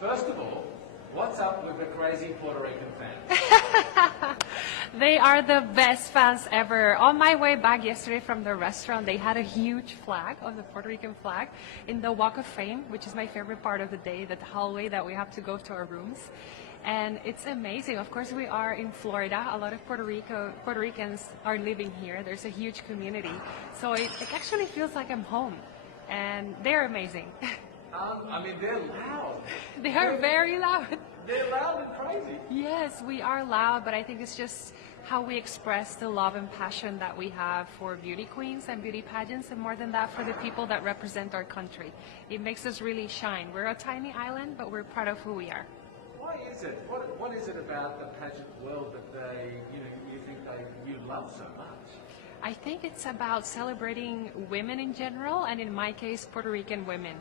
First of all, what's up with the crazy Puerto Rican fans? They are the best fans ever. On my way back yesterday from the restaurant, they had a huge flag of the Puerto Rican flag in the Walk of Fame, which is my favorite part of the day, the hallway that we have to go to our rooms. And it's amazing. Of course, we are in Florida. A lot of Puerto Ricans are living here. There's a huge community. So it actually feels like I'm home. And they're amazing. I mean, they're loud. They are very loud. They're loud and crazy. Yes, we are loud, but I think it's just how we express the love and passion that we have for beauty queens and beauty pageants, and more than that, for the people that represent our country. It makes us really shine. We're a tiny island, but we're proud of who we are. Why is it? What is it about the pageant world that you think you love so much? I think it's about celebrating women in general, and in my case, Puerto Rican women.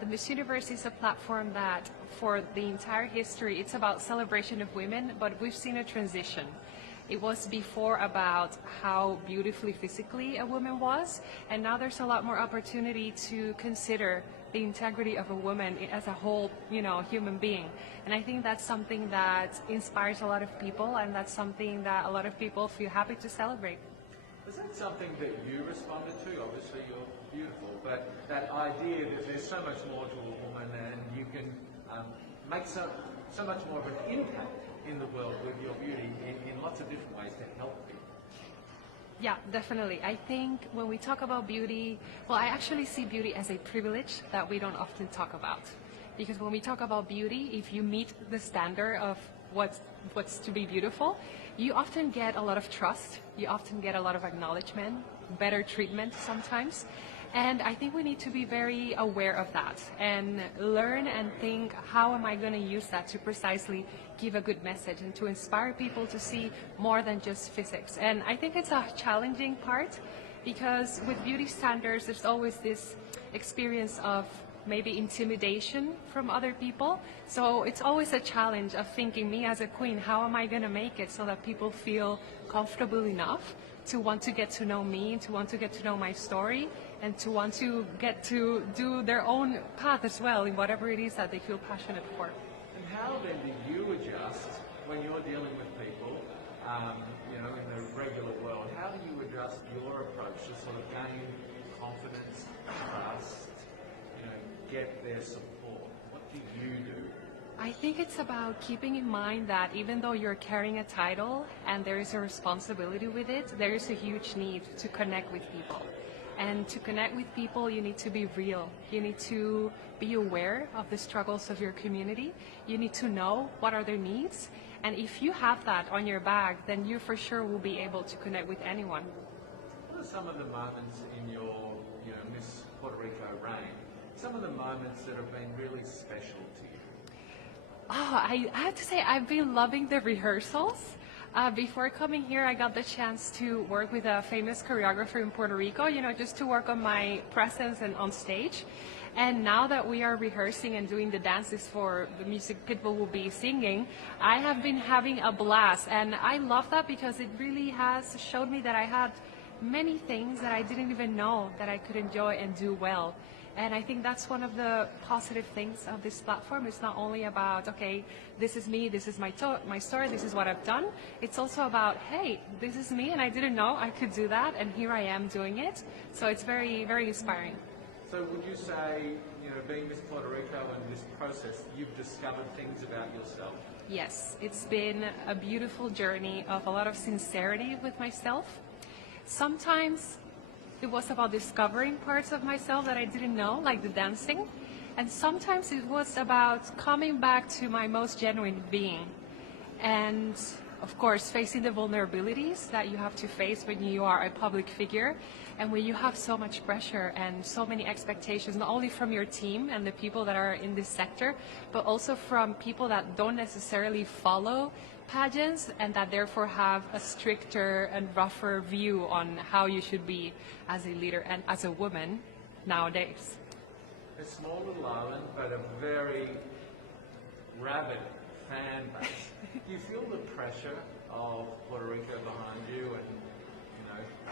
The Miss Universe is a platform that, for the entire history, it's about celebration of women, but we've seen a transition. It was before about how beautifully physically a woman was, and now there's a lot more opportunity to consider the integrity of a woman as a whole, human being. And I think that's something that inspires a lot of people, and that's something that a lot of people feel happy to celebrate. Is that something that you responded to? Obviously, you're beautiful, but that idea that there's so much more to a woman and you can make so much more of an impact in the world with your beauty in lots of different ways to help people. Yeah, definitely. I think when we talk about beauty, well, I actually see beauty as a privilege that we don't often talk about. Because when we talk about beauty, if you meet the standard of what's to be beautiful, you often get a lot of trust, you often get a lot of acknowledgement, better treatment sometimes. And I think we need to be very aware of that and learn and think, how am I going to use that to precisely give a good message and to inspire people to see more than just physics. And I think it's a challenging part, because with beauty standards, there's always this experience of maybe intimidation from other people. So it's always a challenge of thinking, me as a queen, how am I going to make it so that people feel comfortable enough to want to get to know me, to want to get to know my story, and to want to get to do their own path as well in whatever it is that they feel passionate for. And how then do you adjust when you're dealing with people, in the regular world? How do you adjust your approach to sort of gain confidence, trust, get their support? What do you do? I think it's about keeping in mind that even though you're carrying a title and there is a responsibility with it, there is a huge need to connect with people. And to connect with people, you need to be real. You need to be aware of the struggles of your community. You need to know what are their needs. And if you have that on your bag, then you for sure will be able to connect with anyone. What are some of the moments in your Miss Puerto Rico reign? Some of the moments that have been really special to you? Oh, I have to say, I've been loving the rehearsals. Before coming here, I got the chance to work with a famous choreographer in Puerto Rico, just to work on my presence and on stage. And now that we are rehearsing and doing the dances for the music people will be singing, I have been having a blast. And I love that because it really has showed me that I had many things that I didn't even know that I could enjoy and do well. And I think that's one of the positive things of this platform. It's not only about, okay, this is me, this is my story, this is what I've done. It's also about, hey, this is me and I didn't know I could do that, and here I am doing it. So it's very, very inspiring. So would you say, being Miss Puerto Rico and this process, you've discovered things about yourself? Yes, it's been a beautiful journey of a lot of sincerity with myself. Sometimes it was about discovering parts of myself that I didn't know, like the dancing. And sometimes it was about coming back to my most genuine being. And of course, facing the vulnerabilities that you have to face when you are a public figure and when you have so much pressure and so many expectations, not only from your team and the people that are in this sector, but also from people that don't necessarily follow pageants and that therefore have a stricter and rougher view on how you should be as a leader and as a woman nowadays. A small little island, but a very rabid fan base. Do you feel the pressure of Puerto Rico behind you and,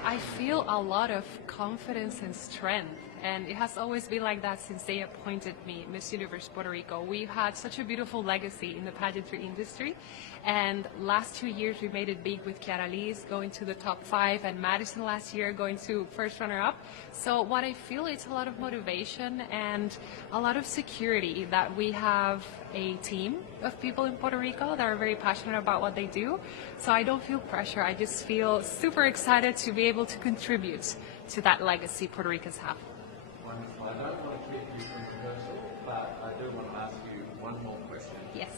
I feel a lot of confidence and strength, and it has always been like that since they appointed me Miss Universe Puerto Rico. We've had such a beautiful legacy in the pageantry industry, and last 2 years we made it big with Chiara Liz going to the top 5, and Madison last year going to first runner-up. So what I feel is a lot of motivation and a lot of security that we have a team of people in Puerto Rico that are very passionate about what they do. So I don't feel pressure. I just feel super excited to be able to contribute to that legacy Puerto Ricans have. Wonderful. I don't want to keep you controversial, but I do want to ask you one more question. Yes.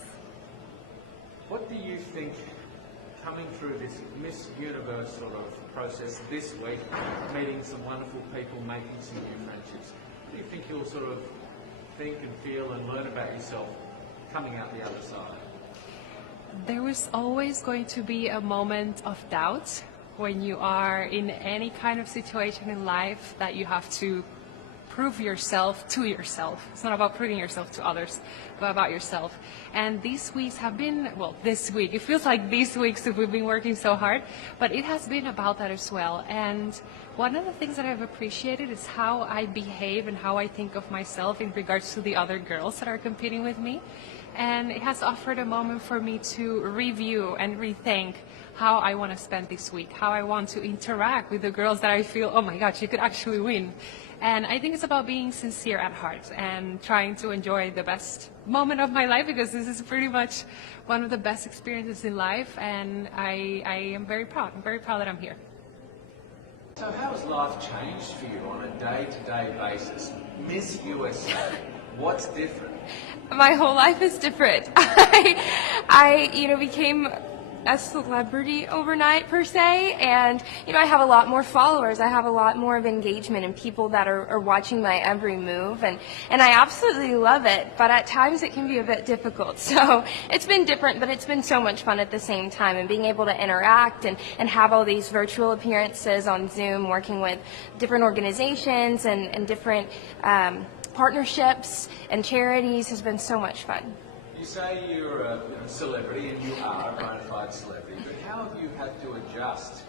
What do you think, coming through this Miss Universe sort of process this week, meeting some wonderful people, making some new friendships, what do you think you'll sort of think and feel and learn about yourself coming out the other side? There was always going to be a moment of doubt when you are in any kind of situation in life that you have to prove yourself to yourself. It's not about proving yourself to others, but about yourself. And these weeks have been, well, this week, it feels like these weeks if we've been working so hard, but it has been about that as well. And one of the things that I've appreciated is how I behave and how I think of myself in regards to the other girls that are competing with me. And it has offered a moment for me to review and rethink how I want to spend this week, how I want to interact with the girls that I feel, oh my God, she could actually win. And I think it's about being sincere at heart and trying to enjoy the best moment of my life, because this is pretty much one of the best experiences in life, and I am very proud. I'm very proud that I'm here. So how has life changed for you on a day-to-day basis? Miss USA, what's different? My whole life is different. I became a celebrity overnight per se, and I have a lot more followers. I have a lot more of engagement and people that are watching my every move, and I absolutely love it, but at times it can be a bit difficult. So it's been different, but it's been so much fun at the same time, and being able to interact and have all these virtual appearances on Zoom, working with different organizations and different partnerships and charities has been so much fun. You say you're a celebrity, and you are a bona fide celebrity, but how have you had to adjust,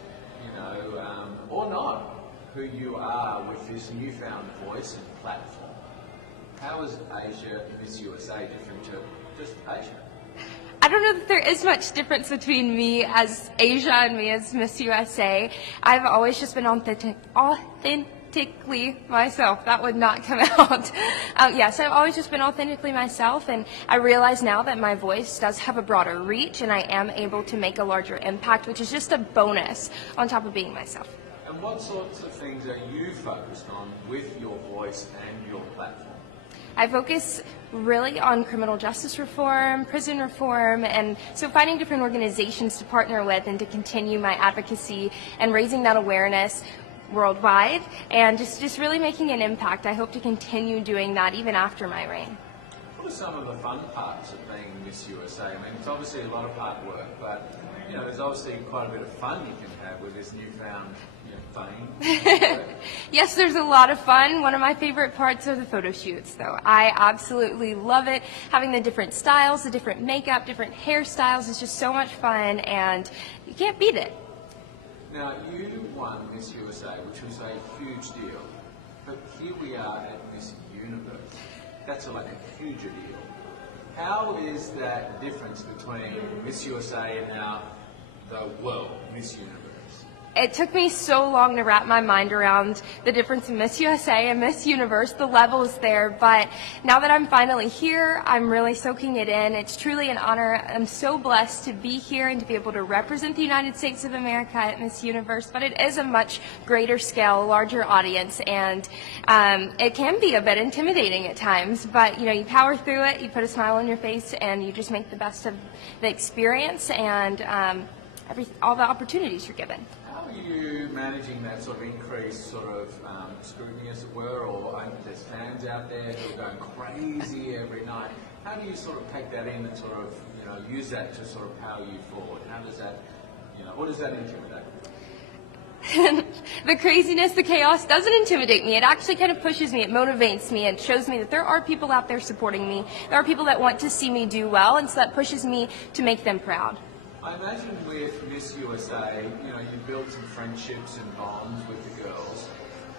or not, who you are with this newfound voice and platform? How is Asia Miss USA different to just Asia? I don't know that there is much difference between me as Asia and me as Miss USA. I've always just been authentically myself. That would not come out. Yes, I've always just been authentically myself, and I realize now that my voice does have a broader reach, and I am able to make a larger impact, which is just a bonus on top of being myself. And what sorts of things are you focused on with your voice and your platform? I focus really on criminal justice reform, prison reform, and so finding different organizations to partner with and to continue my advocacy and raising that awareness worldwide, and just really making an impact. I hope to continue doing that even after my reign. What are some of the fun parts of being Miss USA? I mean, it's obviously a lot of hard work, but there's obviously quite a bit of fun you can have with this newfound fame. Yes, there's a lot of fun. One of my favorite parts are the photo shoots, though. I absolutely love it. Having the different styles, the different makeup, different hairstyles is just so much fun, and you can't beat it. Now, you won Miss USA, which was a huge deal, but here we are at Miss Universe. That's like a huger deal. How is that difference between Miss USA and now the world Miss Universe? It took me so long to wrap my mind around the difference in Miss USA and Miss Universe, the levels there, but now that I'm finally here, I'm really soaking it in. It's truly an honor. I'm so blessed to be here and to be able to represent the United States of America at Miss Universe, but it is a much greater scale, a larger audience, and it can be a bit intimidating at times, but you power through it, you put a smile on your face, and you just make the best of the experience and all the opportunities you're given. How are you managing that sort of increased sort of scrutiny, as it were, or there's fans out there who are going crazy every night? How do you sort of take that in and sort of use that to sort of power you forward? How does that, what does that intimidate? The craziness, the chaos doesn't intimidate me. It actually kind of pushes me, it motivates me, and shows me that there are people out there supporting me. There are people that want to see me do well, and so that pushes me to make them proud. I imagine with Miss USA, you build some friendships and bonds with the girls.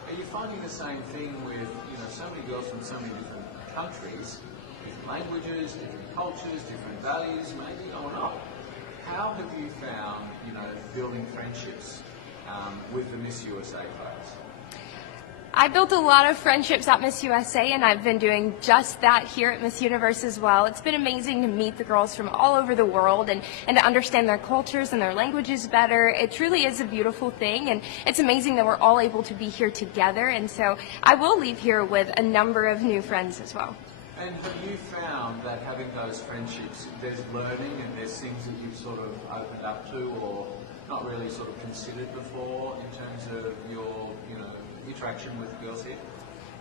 Are you finding the same thing with, you know, so many girls from so many different countries, different languages, different cultures, different values, maybe or not? How have you found, you know, building friendships with the Miss USA players? I built a lot of friendships at Miss USA, and I've been doing just that here at Miss Universe as well. It's been amazing to meet the girls from all over the world and to understand their cultures and their languages better. It truly is a beautiful thing, and it's amazing that we're all able to be here together. And so I will leave here with a number of new friends as well. And have you found that having those friendships, there's learning and there's things that you've sort of opened up to or not really sort of considered before in terms of your, you know, interaction with girls here?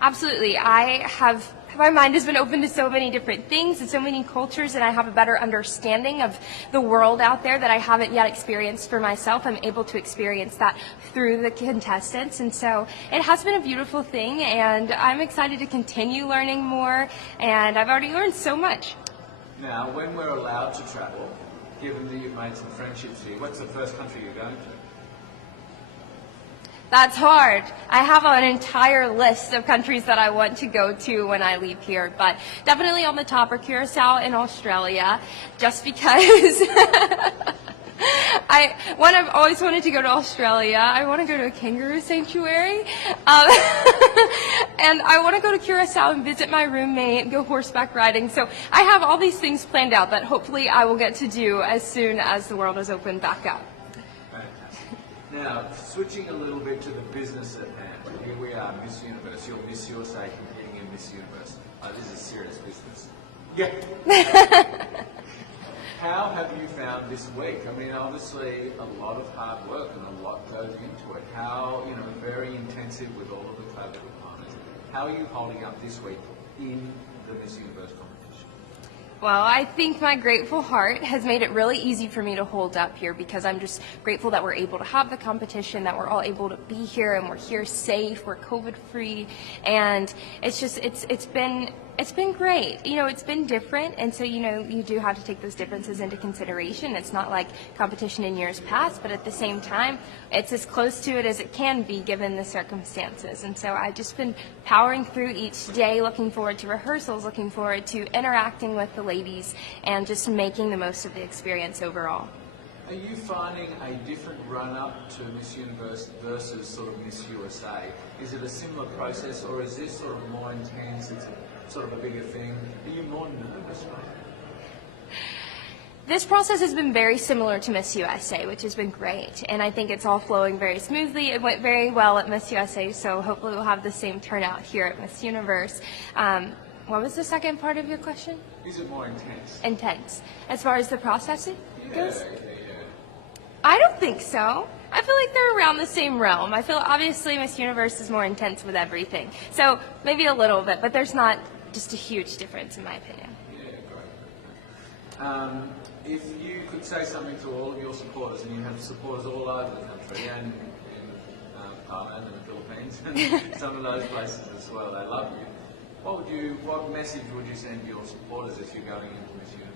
Absolutely. My mind has been open to so many different things and so many cultures, and I have a better understanding of the world out there that I haven't yet experienced for myself. I'm able to experience that through the contestants, and so it has been a beautiful thing, and I'm excited to continue learning more, and I've already learned so much. Now, when we're allowed to travel, given that you've made some friendships here, what's the first country you're going to? That's hard. I have an entire list of countries that I want to go to when I leave here, but definitely on the top are Curacao and Australia, just because I've always wanted to go to Australia. I want to go to a kangaroo sanctuary, and I want to go to Curacao and visit my roommate and go horseback riding. So I have all these things planned out that hopefully I will get to do as soon as the world is opened back up. Now, switching a little bit to the business at hand. Here we are, Miss Universe. You're Miss USA competing in Miss Universe. This is serious business. Yeah. How have you found this week? I mean, obviously a lot of hard work and a lot goes into it. How, you know, very intensive with all of the collaborative partners. How are you holding up this week in the Miss Universe competition? Well, I think my grateful heart has made it really easy for me to hold up here, because I'm just grateful that we're able to have the competition, that we're all able to be here, and we're here safe, we're COVID-free, and it's been great. You know, it's been different, and so, you know, you do have to take those differences into consideration. It's not like competition in years past, but at the same time, it's as close to it as it can be given the circumstances. And so I've just been powering through each day, looking forward to rehearsals, looking forward to interacting with the ladies, and just making the most of the experience overall. Are you finding a different run-up to Miss Universe versus sort of Miss USA? Is it a similar process, or is this sort of more intense? It's sort of a bigger thing. Are you more nervous? This process has been very similar to Miss USA, which has been great, and I think it's all flowing very smoothly. It went very well at Miss USA, so hopefully we'll have the same turnout here at Miss Universe. What was the second part of your question? Is it more intense? Intense. As far as the process goes? Yeah. I don't think so. I feel like they're around the same realm. I feel obviously Miss Universe is more intense with everything. So maybe a little bit, but there's not just a huge difference in my opinion. Yeah, great. If you could say something to all of your supporters, and you have supporters all over the country and in Thailand and the Philippines and some of those places as well, they love you. What message would you send to your supporters if you're going into Miss Universe?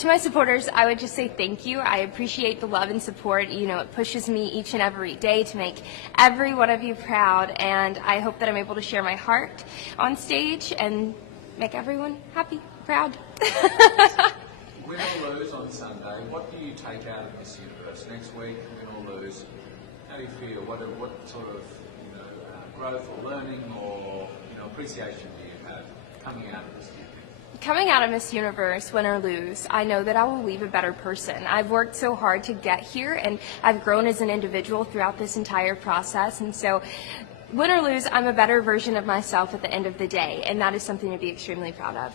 To my supporters, I would just say thank you. I appreciate the love and support. You know, it pushes me each and every day to make every one of you proud, and I hope that I'm able to share my heart on stage and make everyone happy, proud. Win or lose on Sunday, what do you take out of Miss Universe? Next week, win or lose, how do you feel? What sort of, you know, growth or learning or, you know, appreciation do you have coming out of this year? Coming out of Miss Universe, win or lose, I know that I will leave a better person. I've worked so hard to get here, and I've grown as an individual throughout this entire process, and so win or lose, I'm a better version of myself at the end of the day, and that is something to be extremely proud of.